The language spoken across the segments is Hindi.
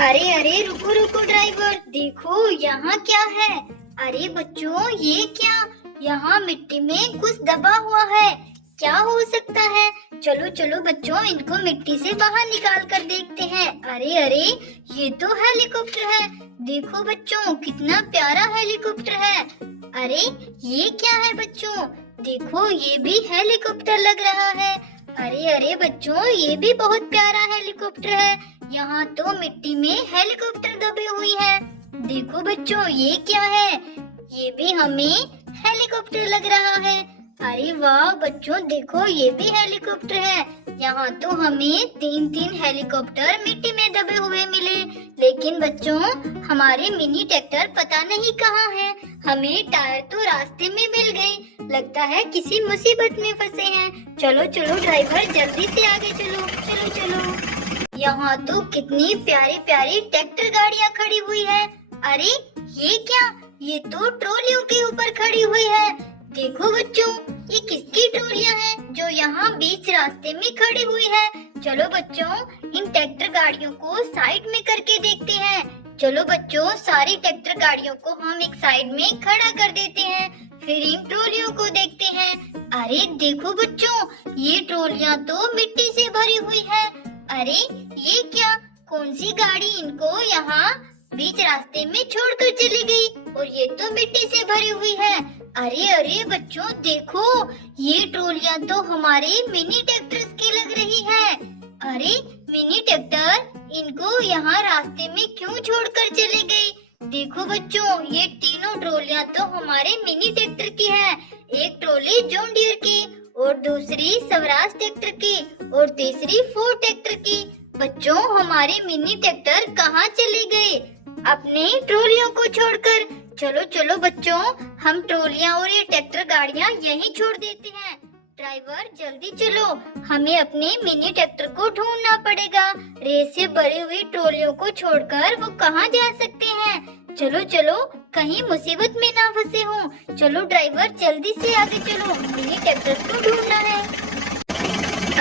अरे अरे रुको रुको ड्राइवर, देखो यहाँ क्या है। अरे बच्चों ये क्या, यहाँ मिट्टी में कुछ दबा हुआ है, क्या हो सकता है। चलो चलो बच्चों, इनको मिट्टी से बाहर निकाल कर देखते हैं। अरे अरे ये तो हेलीकॉप्टर है, देखो बच्चों कितना प्यारा हेलीकॉप्टर है। अरे ये क्या है बच्चों, देखो ये भी हेलीकॉप्टर लग रहा है। अरे अरे बच्चों ये भी बहुत प्यारा हेलीकॉप्टर है, यहाँ तो मिट्टी में हेलीकॉप्टर दबी हुई है। देखो बच्चों ये क्या है, ये भी हमें हेलीकॉप्टर लग रहा है। अरे वाह बच्चों देखो ये भी हेलीकॉप्टर है, यहाँ तो हमें तीन तीन हेलीकॉप्टर मिट्टी में दबे हुए मिले। लेकिन बच्चों हमारे मिनी ट्रैक्टर पता नहीं कहाँ है, हमें टायर तो रास्ते में मिल गई, लगता है किसी मुसीबत में फंसे हैं। चलो चलो ड्राइवर जल्दी से आगे चलो, चलो चलो। यहाँ तो कितनी प्यारी प्यारी ट्रैक्टर गाड़ियाँ खड़ी हुई है। अरे ये क्या, ये तो ट्रॉलियों के ऊपर खड़ी हुई है। देखो बच्चों ये किसकी ट्रॉलियाँ हैं जो यहाँ बीच रास्ते में खड़ी हुई है। चलो बच्चों इन ट्रैक्टर गाड़ियों को साइड में करके देखते हैं। चलो बच्चों सारी ट्रैक्टर गाड़ियों को हम एक साइड में खड़ा कर देते हैं, फिर इन ट्रॉलियों को देखते हैं। अरे देखो बच्चों ये ट्रॉलियाँ तो मिट्टी से भरी हुई है। अरे ये क्या, कौन सी गाड़ी इनको यहाँ बीच रास्ते में छोड़कर चली गई, और ये तो मिट्टी से भरी हुई है। अरे अरे बच्चों देखो ये ट्रॉलियाँ तो हमारे मिनी ट्रैक्टर्स की लग रही है। अरे मिनी ट्रैक्टर इनको यहाँ रास्ते में क्यों छोड़कर चले गई। देखो बच्चों ये तीनों ट्रॉलियाँ तो हमारे मिनी ट्रैक्टर की है, एक ट्रॉली जॉन डियर की, और दूसरी स्वराज ट्रैक्टर की, और तीसरी फोर्ड ट्रैक्टर की। बच्चों हमारे मिनी ट्रैक्टर कहाँ चले गए अपने ट्रॉलियों को छोड़कर। चलो चलो बच्चों हम ट्रॉलियाँ और ये ट्रैक्टर गाड़ियाँ यहीं छोड़ देते हैं। ड्राइवर जल्दी चलो, हमें अपने मिनी ट्रैक्टर को ढूंढना पड़ेगा, रेत से भरी हुई ट्रॉलियों को छोड़कर वो कहाँ जा सकते हैं। चलो चलो कहीं मुसीबत में ना फंसे हो। चलो ड्राइवर जल्दी से आगे चलो, मिनी ट्रैक्टर को ढूंढना है।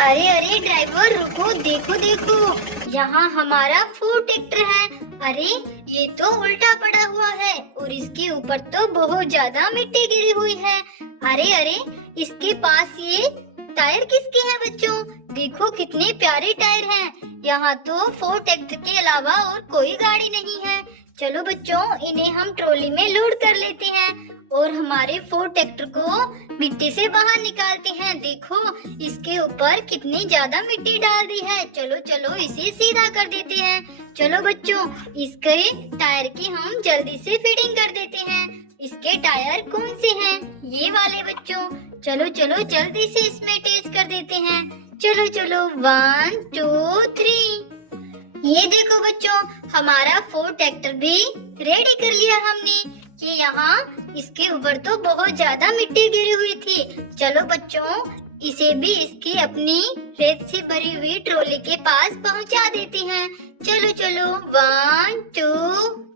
अरे अरे ड्राइवर रुको, देखो देखो यहाँ हमारा फोर्ड ट्रैक्टर है। अरे ये तो उल्टा पड़ा हुआ है और इसके ऊपर तो बहुत ज्यादा मिट्टी गिरी हुई है। अरे अरे इसके पास ये टायर किसके हैं बच्चों, देखो कितने प्यारे टायर हैं। यहाँ तो फोर्ड ट्रैक्टर के अलावा और कोई गाड़ी नहीं है। चलो बच्चों इन्हें हम ट्रॉली में लोड कर लेते हैं और हमारे फोर्ड ट्रैक्टर को मिट्टी से बाहर निकालते हैं। देखो इसके ऊपर कितनी ज्यादा मिट्टी डाल दी है। चलो चलो इसे सीधा कर देते हैं। चलो बच्चों इसके टायर की हम जल्दी से फिटिंग कर देते हैं। इसके टायर कौन से हैं, ये वाले बच्चों। चलो चलो जल्दी से इसमें अटैच कर देते हैं। चलो चलो 1 2 3। ये देखो बच्चों हमारा फोर्ड ट्रैक्टर भी रेडी कर लिया हमने। कि यहाँ इसके ऊपर तो बहुत ज्यादा मिट्टी गिरी हुई थी। चलो बच्चों इसे भी इसकी अपनी रेत से भरी हुई ट्रॉली के पास पहुँचा देते हैं। चलो चलो 1 2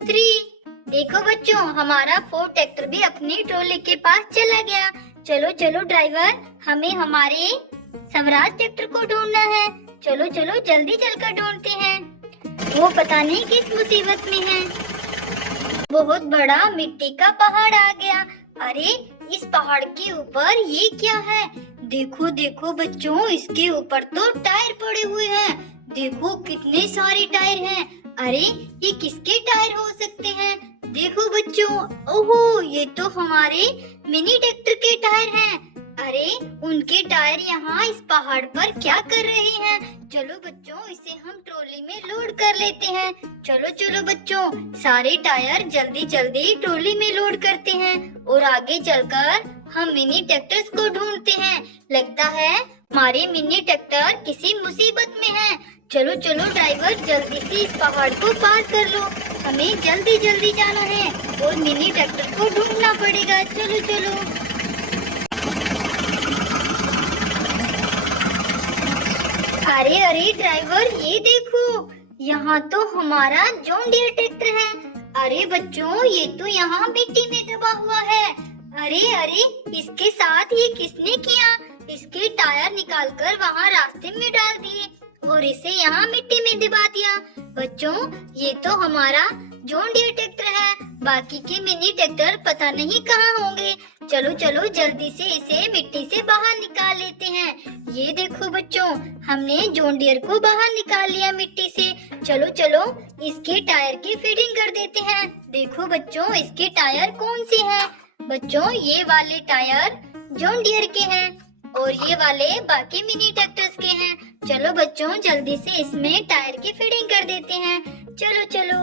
3। देखो बच्चों हमारा फोर्ड ट्रैक्टर भी अपनी ट्रॉली के पास चला गया। चलो चलो ड्राइवर हमें हमारे स्वराज ट्रैक्टर को ढूंढना है। चलो चलो जल्दी चलकर ढूंढते हैं, वो पता नहीं किस मुसीबत में है। बहुत बड़ा मिट्टी का पहाड़ आ गया। अरे इस पहाड़ के ऊपर ये क्या है, देखो देखो बच्चों इसके ऊपर तो टायर पड़े हुए हैं। देखो कितने सारे टायर हैं। अरे ये किसके टायर हो सकते हैं। देखो बच्चों ओहो ये तो हमारे मिनी ट्रैक्टर के टायर हैं। अरे उनके टायर यहाँ इस पहाड़ पर क्या कर रहे हैं। चलो बच्चों इसे हम ट्रॉली में लोड कर लेते हैं। चलो चलो बच्चों सारे टायर जल्दी जल्दी ट्रॉली में लोड करते हैं और आगे चलकर हम मिनी ट्रैक्टर्स को ढूंढते हैं। लगता है हमारे मिनी ट्रैक्टर किसी मुसीबत में है। चलो चलो ड्राइवर जल्दी से इस पहाड़ को पार कर लो, हमें जल्दी जल्दी जाना है और मिनी ट्रैक्टर को ढूंढना पड़ेगा। चलो चलो अरे अरे ड्राइवर ये देखो यहाँ तो हमारा जॉन डियर ट्रैक्टर है। अरे बच्चों ये तो यहाँ मिट्टी में दबा हुआ है। अरे अरे इसके साथ ये किसने किया, इसके टायर निकालकर वहाँ रास्ते में डाल दिए और इसे यहाँ मिट्टी में दबा दिया। बच्चों ये तो हमारा जॉन डियर ट्रैक्टर है, बाकी के मिनी ट्रैक्टर पता नहीं कहाँ होंगे। चलो चलो जल्दी से इसे मिट्टी से बाहर निकाल लेते हैं। ये देखो बच्चों, हमने जॉन डियर को बाहर निकाल लिया मिट्टी से। चलो चलो इसके टायर की फिटिंग कर देते हैं। देखो बच्चों, इसके टायर कौन से हैं? बच्चों ये वाले टायर जॉन डियर के हैं और ये वाले बाकी मिनी ट्रैक्टर्स के हैं। चलो बच्चों जल्दी से इसमें टायर की फिटिंग कर देते हैं। चलो चलो,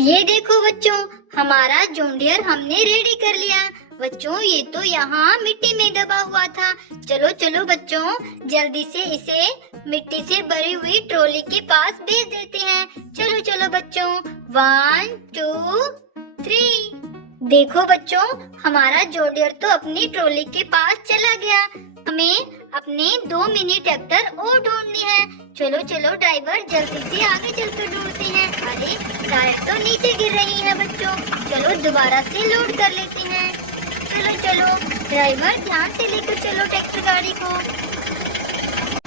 ये देखो बच्चों, हमारा जॉन डियर हमने रेडी कर लिया। बच्चों ये तो यहाँ मिट्टी में दबा हुआ था। चलो चलो बच्चों जल्दी से इसे मिट्टी से भरी हुई ट्रॉली के पास भेज देते हैं। चलो चलो बच्चों, 1 2 3। देखो बच्चों, हमारा जॉन डियर तो अपनी ट्रॉली के पास चला गया। हमें अपने 2 मिनी ट्रैक्टर और ढूंढनी है। चलो चलो ड्राइवर जल्दी से आगे चलकर ढूंढते हैं। अरे टायर तो नीचे गिर रही है बच्चों। चलो दोबारा से लोड कर लेते हैं। चलो चलो ड्राइवर ध्यान से लेकर चलो ट्रैक्टर गाड़ी को।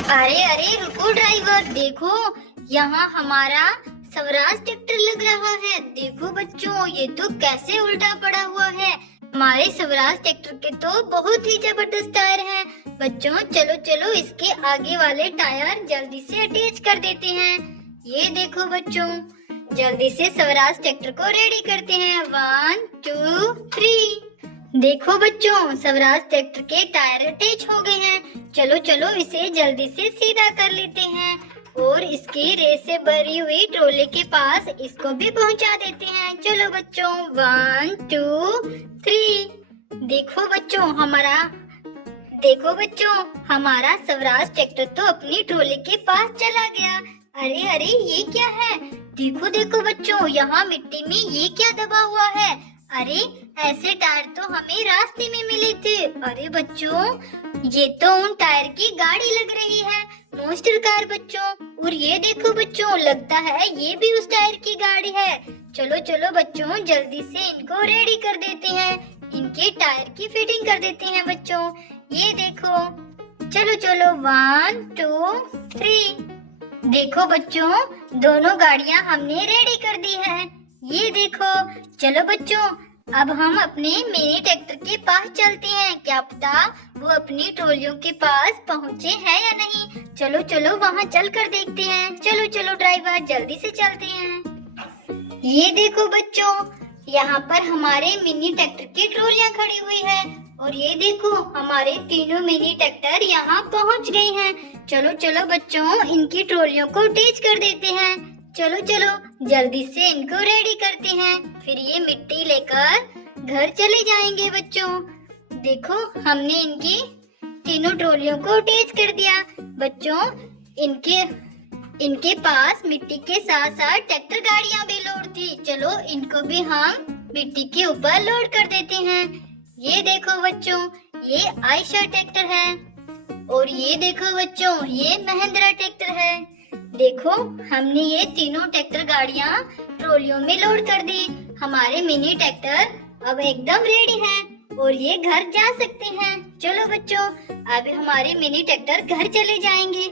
अरे अरे रुको ड्राइवर, देखो यहाँ हमारा स्वराज ट्रैक्टर लग रहा है। देखो बच्चों ये तो कैसे उल्टा पड़ा हुआ है। हमारे स्वराज ट्रैक्टर के तो बहुत ही जबरदस्त टायर हैं। बच्चों चलो चलो इसके आगे वाले टायर जल्दी से अटैच कर देते हैं। ये देखो बच्चों, जल्दी से स्वराज ट्रैक्टर को रेडी करते हैं। 1 2 3। देखो बच्चों, स्वराज ट्रैक्टर के टायर अटैच हो गए हैं। चलो चलो इसे जल्दी से सीधा कर लेते हैं और इसकी रेस से भरी हुई ट्रॉली के पास इसको भी पहुंचा देते हैं। चलो बच्चों 1 2 3। देखो बच्चों हमारा स्वराज ट्रैक्टर तो अपनी ट्रॉली के पास चला गया। अरे अरे ये क्या है? देखो देखो बच्चों, यहाँ मिट्टी में ये क्या दबा हुआ है? अरे ऐसे टायर तो हमें रास्ते में मिले थे। अरे बच्चों ये तो उन टायर की गाड़ी लग रही है, मॉन्स्टर कार बच्चों। और ये देखो बच्चों, लगता है ये भी उस टायर की गाड़ी है। चलो चलो बच्चों जल्दी से इनको रेडी कर देते हैं, इनके टायर की फिटिंग कर देते हैं बच्चों। ये देखो, चलो चलो 1 2 3। देखो बच्चों, दोनों गाड़ियां हमने रेडी कर दी है। ये देखो, चलो बच्चों अब हम अपने मिनी ट्रैक्टर के पास चलते हैं। क्या पता वो अपनी ट्रॉलियों के पास पहुँचे हैं या नहीं। चलो चलो वहाँ चल कर देखते हैं। चलो चलो ड्राइवर जल्दी से चलते हैं। ये देखो बच्चों, यहाँ पर हमारे मिनी ट्रैक्टर की ट्रॉलियाँ खड़ी हुई है और ये देखो हमारे तीनों मिनी ट्रैक्टर यहाँ पहुँच गए हैं। चलो चलो बच्चों इनकी ट्रॉलियों को अटैच कर देते हैं। चलो चलो जल्दी से इनको रेडी करते हैं, फिर ये मिट्टी लेकर घर चले जाएंगे बच्चों। देखो हमने इनकी तीनों ट्रॉलियों को अटैच कर दिया। बच्चों इनके पास मिट्टी के साथ साथ ट्रैक्टर गाड़ियां भी लोड थी। चलो इनको भी हम मिट्टी के ऊपर लोड कर देते हैं। ये देखो बच्चों, ये आयशा ट्रैक्टर है और ये देखो बच्चों, ये महिंद्रा ट्रैक्टर है। देखो हमने ये तीनों ट्रैक्टर गाड़ियां ट्रॉलियों में लोड कर दी। हमारे मिनी ट्रैक्टर अब एकदम रेडी हैं और ये घर जा सकते हैं। चलो बच्चों अब हमारे मिनी ट्रैक्टर घर चले जाएंगे।